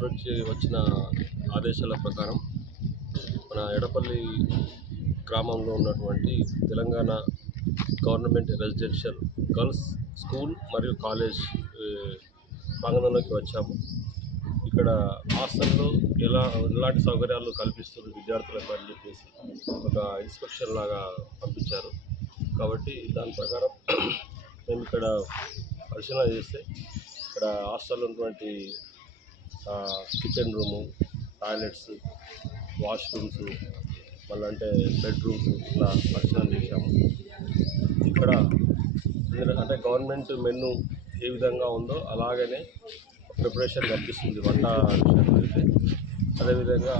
గారి నుంచి వచ్చిన ఆదేశాల ప్రకారం మన ఎడపల్లి గ్రామంలో ఉన్నటువంటి Telangana government residential girls school మరియు కాలేజ్ ప్రాంగణంలోకి వచ్చాము. ఇక్కడ హాస్టల్లో ఎలాంటి సౌకర్యాలు కల్పిస్తున్నారు విద్యార్థులకు అని చెప్పేసి ఒక ఇన్స్పెక్షన్ లాగా పంపించారు. కాబట్టి దాని ప్రకారం మేము ఇక్కడ పరిశీలన చేస్తే ఇక్కడ హాస్టల్లో ఉన్నటువంటి కిచెన్ రూము, టాయిలెట్స్, వాష్రూమ్స్, మళ్ళీ అంటే బెడ్రూమ్స్ ఇలా పరిశీలన చేశాము. ఇక్కడ అంటే గవర్నమెంట్ మెనూ ఏ విధంగా ఉందో అలాగనే ప్రిపరేషన్ కనిపిస్తుంది వంట విషయంలో అయితే. అదేవిధంగా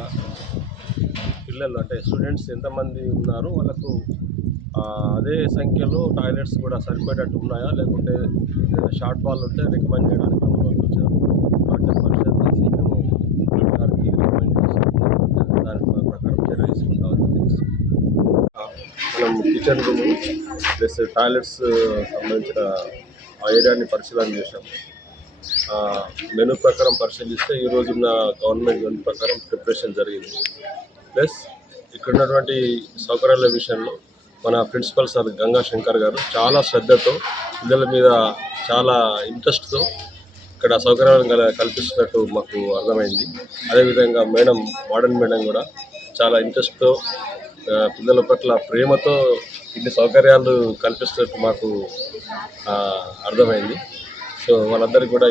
పిల్లలు అంటే స్టూడెంట్స్ ఎంతమంది ఉన్నారో వాళ్ళకు అదే సంఖ్యలో టాయిలెట్స్ కూడా సరిపోయేటట్టు ఉన్నాయా, లేకుంటే షార్ట్ ఫాల్ ఉంటే రికమెండ్ చేయడానికి అమలులోకి వచ్చారు. కాబట్టి పరిశీలన చేసి మేము గారికి రికమెండ్ చేసి దాని ప్రకారం చర్య తీసుకుంటామని తెలుసు. మనం కిచెన్ రూమ్ ప్లస్ టాయిలెట్స్ సంబంధించిన ఏరియాని పరిశీలన చేశాం. మెనూ ప్రకారం పరిశీలిస్తే ఈరోజున్న గవర్నమెంట్ మెనూ ప్రకారం ప్రిపరేషన్ జరిగింది. ప్లస్ ఇక్కడ ఉన్నటువంటి సౌకర్యాల విషయంలో మన ప్రిన్సిపల్ సార్ గంగా శంకర్ గారు చాలా శ్రద్ధతో పిల్లల మీద చాలా ఇంట్రెస్ట్తో ఇక్కడ సౌకర్యాలను కల్పిస్తున్నట్టు మాకు అర్థమైంది. అదేవిధంగా వార్డెన్ మేడం కూడా చాలా ఇంట్రెస్ట్తో పిల్లల పట్ల ప్రేమతో ఇన్ని సౌకర్యాలు కల్పిస్తున్నట్టు మాకు అర్థమైంది. సో వాళ్ళందరికీ కూడా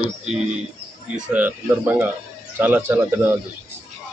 ఈ సందర్భంగా చాలా ధన్యవాదాలు.